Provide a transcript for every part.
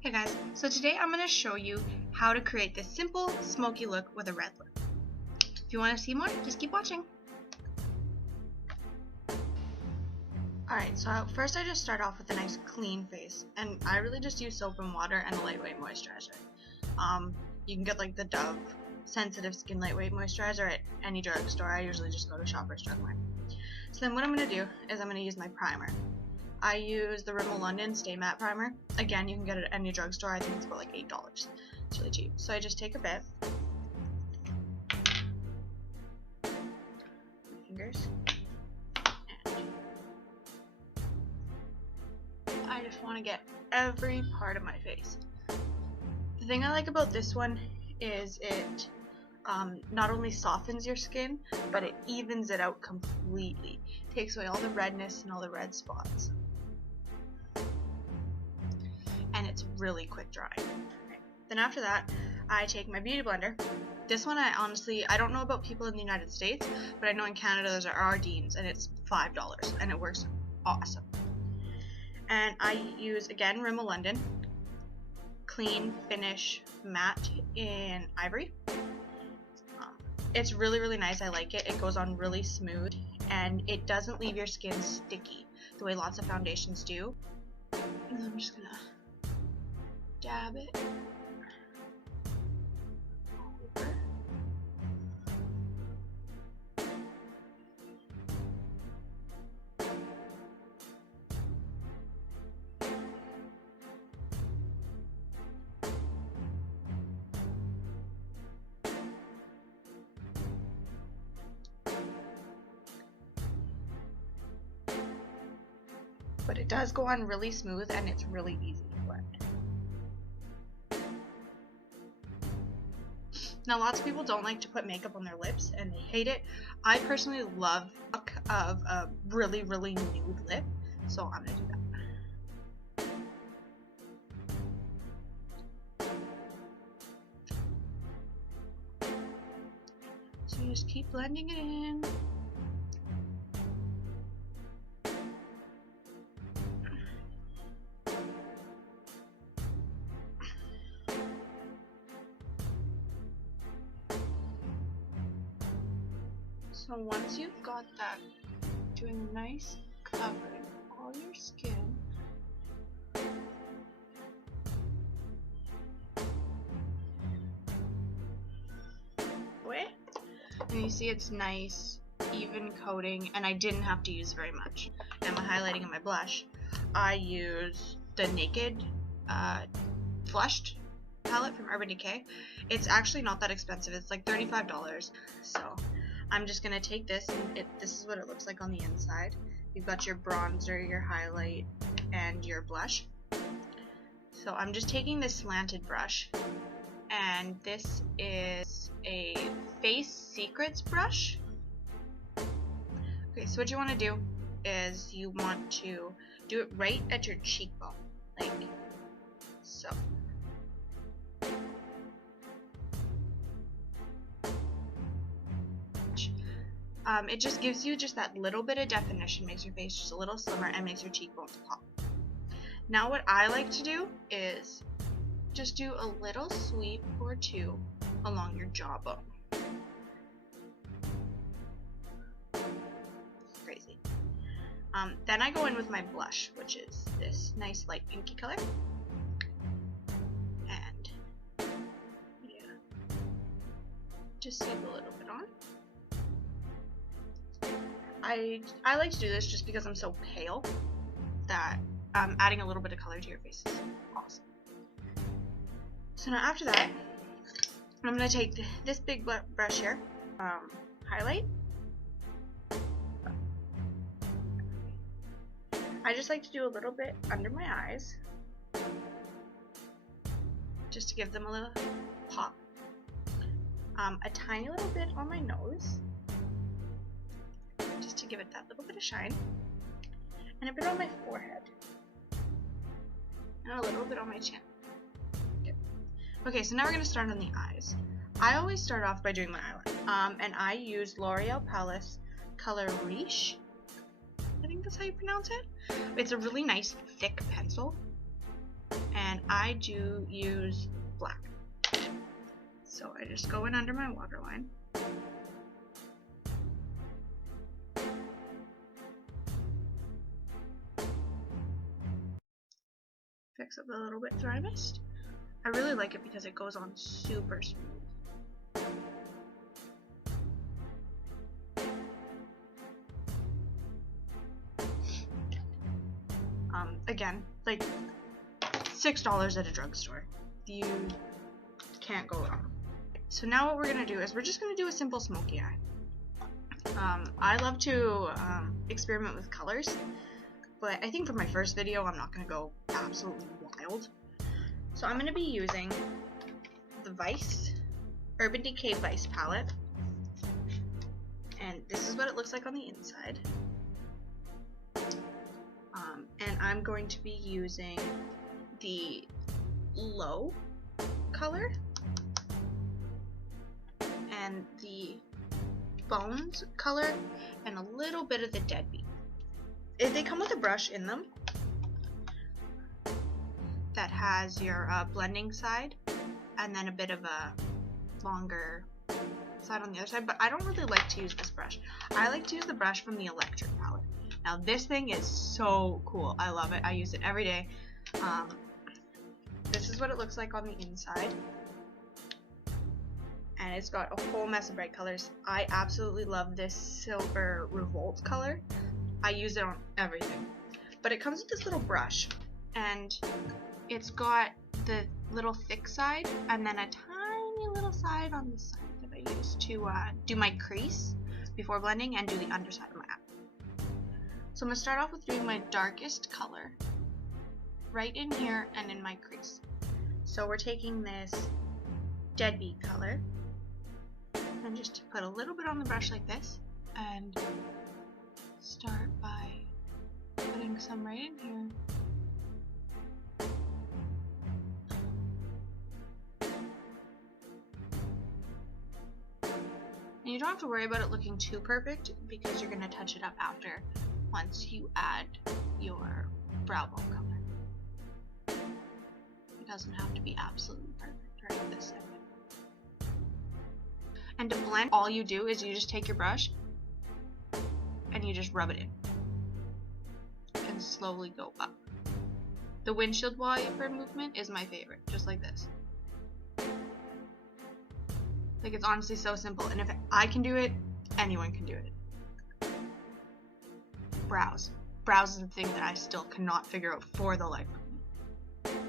Hey guys, so today I'm going to show you how to create this simple smoky look with a red lip. If you want to see more, just keep watching. Alright, so first I just start off with a nice clean face, and I really just use soap and water and a lightweight moisturizer. You can get like the Dove Sensitive Skin Lightweight Moisturizer at any drugstore. I usually just go to Shoppers Drug Mart. So then what I'm going to do is I'm going to use my primer. I use the Rimmel London Stay Matte Primer. Again, you can get it at any drugstore. I think it's about like $8. It's really cheap. So I just take a bit. Fingers. And I just want to get every part of my face. The thing I like about this one is it not only softens your skin, but it evens it out completely. Takes away all the redness and all the red spots. And it's really quick drying. Okay. Then after that, I take my beauty blender. This one I don't know about people in the United States, but I know in Canada there's Ardeens and it's $5 and it works awesome. And I use again Rimmel London Clean Finish Matte in Ivory. It's really nice. I like it. It goes on really smooth and it doesn't leave your skin sticky the way lots of foundations do. And I'm just gonna dab it over. But it does go on really smooth and it's really easy to blend. Now lots of people don't like to put makeup on their lips and they hate it. I personally love the look of a really nude lip, so I'm gonna do that. So you just keep blending it in. So once you've got that, doing a nice covering all your skin, and you see it's nice, even coating, and I didn't have to use very much. And my highlighting and my blush, I use the Naked Flushed palette from Urban Decay. It's actually not that expensive. It's like $35. So I'm just gonna take this, and this is what it looks like on the inside. You've got your bronzer, your highlight, and your blush. So I'm just taking this slanted brush, and this is a Face Secrets brush. Okay, so what you want to do is you want to do it right at your cheekbone, like so. It just gives you just that little bit of definition, makes your face just a little slimmer, and makes your cheekbones pop. Now what I like to do is just do a little sweep or two along your jawbone. Crazy. Then I go in with my blush, which is this nice light pinky color. And yeah, just sweep a little bit on. I like to do this just because I'm so pale that adding a little bit of color to your face is awesome. So now after that, I'm going to take this big brush here, highlight. I just like to do a little bit under my eyes, just to give them a little pop. A tiny little bit on my nose, just to give it that little bit of shine, and a bit on my forehead, and a little bit on my chin. Okay, so now we're going to start on the eyes. I always start off by doing my eyeliner, and I use L'Oreal Paris Color Riche. I think that's how you pronounce it. It's a really nice thick pencil, and I do use black. So I just go in under my waterline. Fix up the little bits where I missed. I really like it because it goes on super smooth. Again, like $6 at a drugstore. You can't go wrong. So now what we're gonna do is we're just gonna do a simple smoky eye. I love to experiment with colors, but I think for my first video I'm not gonna go absolutely wild. So I'm gonna be using the Urban Decay Vice palette, and this is what it looks like on the inside. And I'm going to be using the Low color and the Bones color and a little bit of the Deadbeat. They come with a brush in them that has your blending side and then a bit of a longer side on the other side, but I don't really like to use this brush. I like to use the brush from the Electric palette. Now this thing is so cool. I love it. I use it every day. This is what it looks like on the inside. And it's got a whole mess of bright colors. I absolutely love this Silver Revolt color. I use it on everything. But it comes with this little brush. And it's got the little thick side and then a tiny little side on the side that I use to do my crease before blending and do the underside of my eye. So I'm going to start off with doing my darkest color right in here and in my crease. So we're taking this Deadbeat color and just put a little bit on the brush like this and start by putting some right in here. And you don't have to worry about it looking too perfect because you're going to touch it up after once you add your brow bone color. It doesn't have to be absolutely perfect right this second. And to blend, all you do is you just take your brush and you just rub it in and slowly go up. The windshield wiper movement is my favorite, just like this. Like, it's honestly so simple, and if I can do it, anyone can do it. Brows. Brows is the thing that I still cannot figure out for the life of me.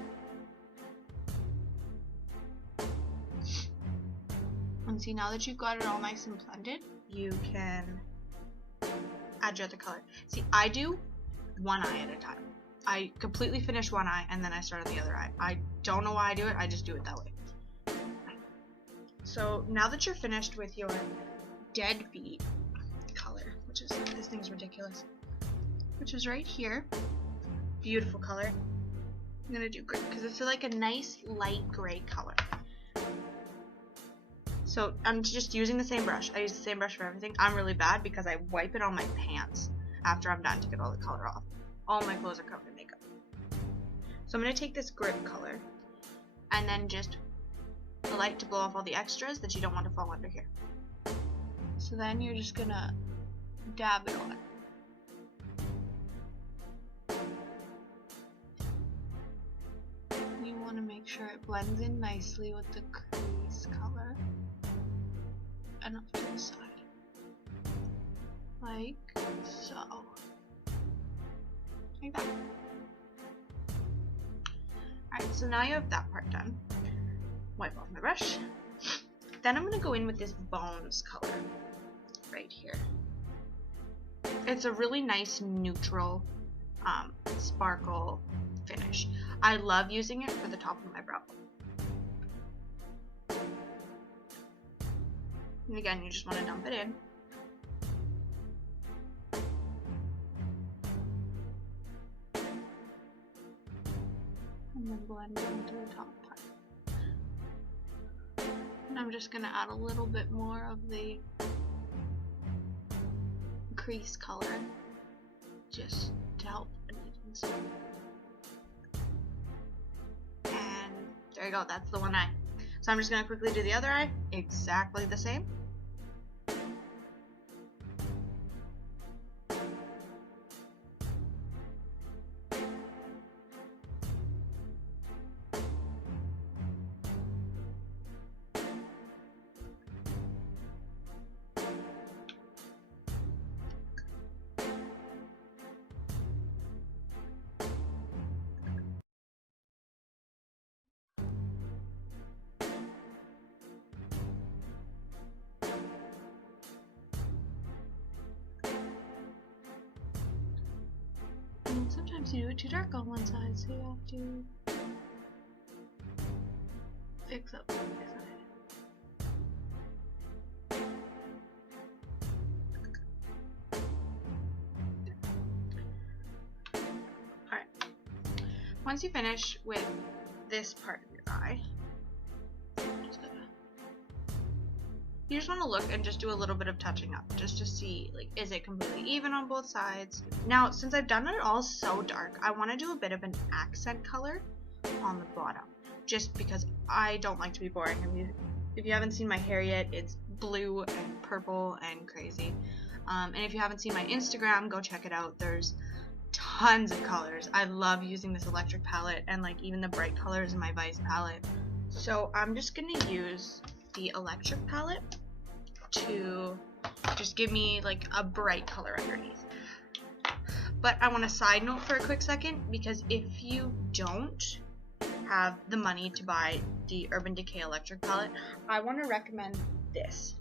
And see, now that you've got it all nice and blended, you can add your other color. See, I do one eye at a time. I completely finish one eye and then I start on the other eye. I don't know why I do it, I just do it that way. So now that you're finished with your Deadbeat color, which is, this thing's ridiculous, which is right here, beautiful color, I'm gonna do gray because it's like a nice light gray color. So I'm just using the same brush. I use the same brush for everything. I'm really bad because I wipe it on my pants after I'm done to get all the color off. All my clothes are covered in makeup. So I'm gonna take this grip color and then just the light to blow off all the extras that you don't want to fall under here. So then you're just gonna dab it on. You want to make sure it blends in nicely with the crease color and up to the side. Like so. Like that. Alright, so now you have that part done. Wipe off my brush. Then I'm going to go in with this Bones color right here. It's a really nice neutral sparkle finish. I love using it for the top of my brow. And again, you just want to dump it in. And then blend it into the top part. And I'm just going to add a little bit more of the crease color just to help neaten some. And we go. That's the one eye. So I'm just going to quickly do the other eye. Exactly the same. And sometimes you do it too dark on one side, so you have to fix up the other side. Alright. Once you finish with this part of your eye, you just want to look and just do a little bit of touching up just to see, like, is it completely even on both sides. Now, since I've done it all so dark, I want to do a bit of an accent color on the bottom, just because I don't like to be boring. I mean, if you haven't seen my hair yet, it's blue and purple and crazy. And if you haven't seen my Instagram, go check it out. There's tons of colors. I love using this electric palette and like even the bright colors in my Vice palette. So I'm just gonna use the electric palette to just give me like a bright color underneath. But I want to side note for a quick second, because if you don't have the money to buy the Urban Decay electric palette, I want to recommend this.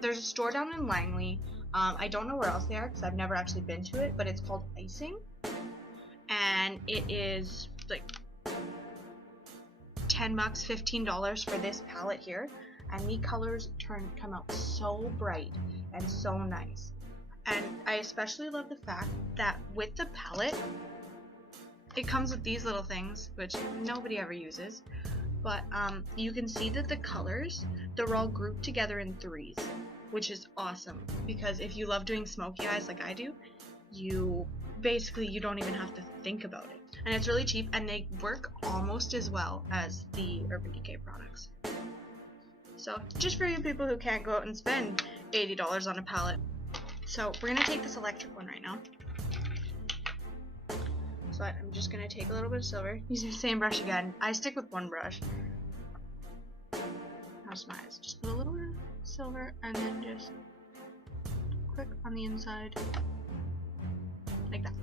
There's a store down in Langley. I don't know where else they are because I've never actually been to it, but it's called Icing, and it is like $10, $15 for this palette here, and the colors come out so bright and so nice. And I especially love the fact that with the palette, it comes with these little things, which nobody ever uses, but you can see that the colors, they're all grouped together in threes, which is awesome, because if you love doing smoky eyes like I do, you don't even have to think about it. And it's really cheap, and they work almost as well as the Urban Decay products. So just for you people who can't go out and spend $80 on a palette. So we're going to take this electric one right now. So I'm just going to take a little bit of silver, using the same brush again. I stick with one brush. How's my eyes? Just put a little bit of silver and then just click on the inside like that.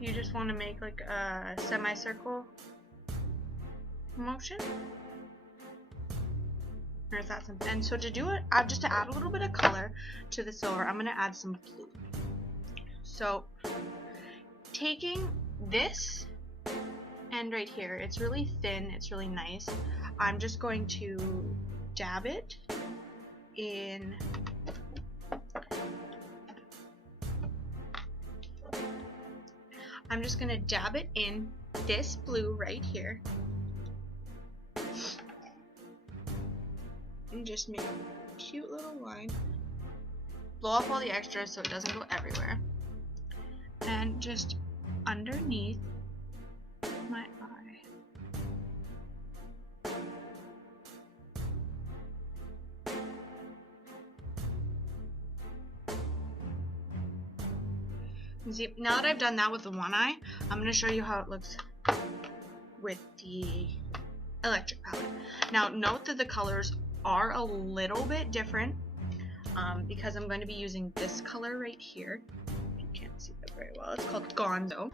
You just want to make like a semicircle motion. Or is that something? And so to do it, just to add a little bit of color to the silver, I'm going to add some blue. So taking this end right here, it's really thin, it's really nice. I'm just going to dab it in this blue right here. And just make a cute little line. Blow off all the extras so it doesn't go everywhere. And just underneath my eye. And see, now that I've done that with the one eye, I'm going to show you how it looks with the electric palette. Now note that the colors are a little bit different because I'm going to be using this color right here. You can't see that very well. It's called Gonzo.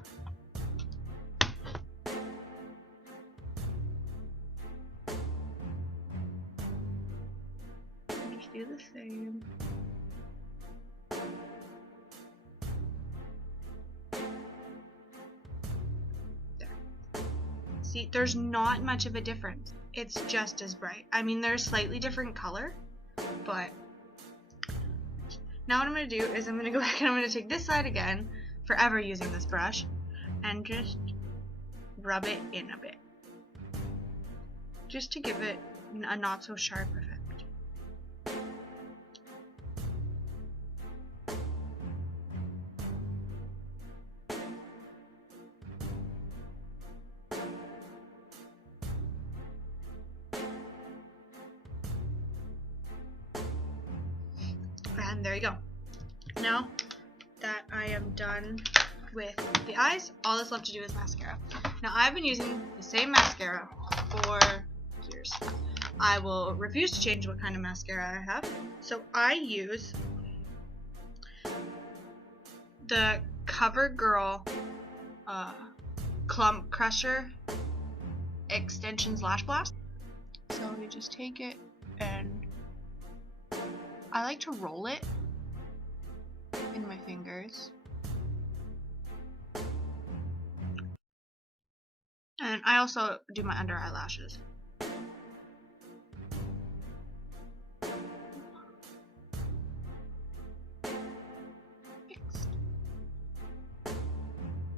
Just do the same. There. See, there's not much of a difference. It's just as bright. I mean, they're a slightly different color, but now what I'm going to do is I'm going to go back and I'm going to take this side again, forever using this brush, and just rub it in a bit, just to give it a not so sharp effect. And there you go. Now that I am done with the eyes, all that's left to do is mascara. Now I've been using the same mascara for years. I will refuse to change what kind of mascara I have. So I use the CoverGirl Clump Crusher Extensions Lash Blast. So you just take it and I like to roll it in my fingers. And I also do my under eyelashes.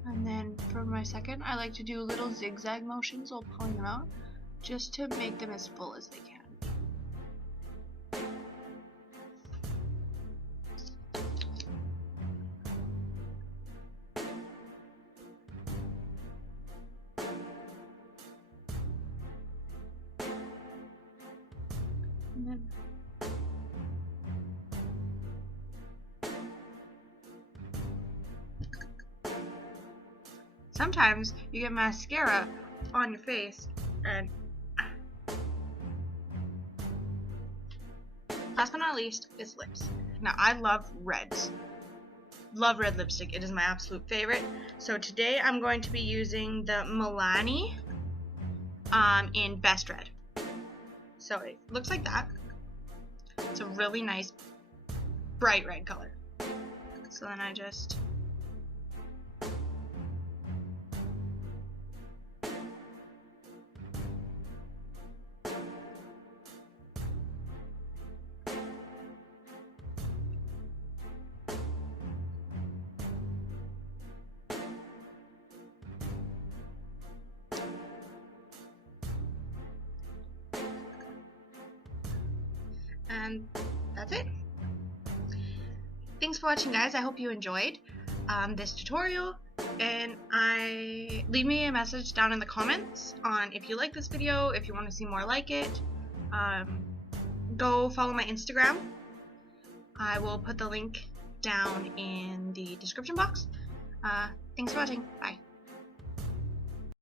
And then for my second, I like to do little zigzag motions while pulling them out, just to make them as full as they can. And then sometimes you get mascara on your face, and last but not least is lips. Now I love reds. Love red lipstick. It is my absolute favorite. So today I'm going to be using the Milani in Best Red. So it looks like that. It's a really nice bright red color. So then I just and that's it. Thanks for watching, guys. I hope you enjoyed this tutorial, and leave me a message down in the comments on if you like this video, if you want to see more like it. Go follow my Instagram. I will put the link down in the description box. Thanks for watching. Bye.